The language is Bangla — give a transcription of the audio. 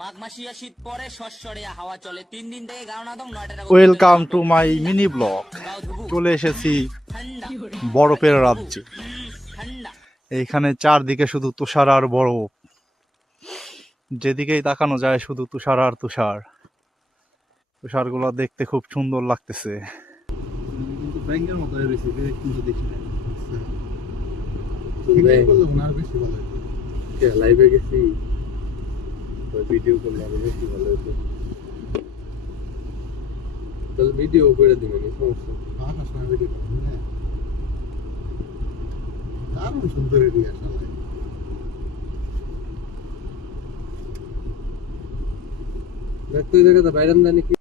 মাঘ মাসিয়া শীত পরে শস্যরিয়া হাওয়া চলে 3 দিন থেকে গাওনাদং 9টা welcome to my mini blog. চলে এসেছি বরফের রাজ্যে। ঠান্ডা এইখানে চারদিকে শুধু তুষার আর বরফ, যেদিকেই তাকানো যায় শুধু তুষার আর তুষার। তুষারগুলো দেখতে খুব সুন্দর লাগতেছে। লাইভে গেছি, ভিডিও করলে আরো বেশি ভালো হতো। তাহলে ভিডিও করে দিবেন, সমস্যা দারুণ সুন্দর এরিয়া সবাই। দেখতে জায়গাটা বাইরান জানি কি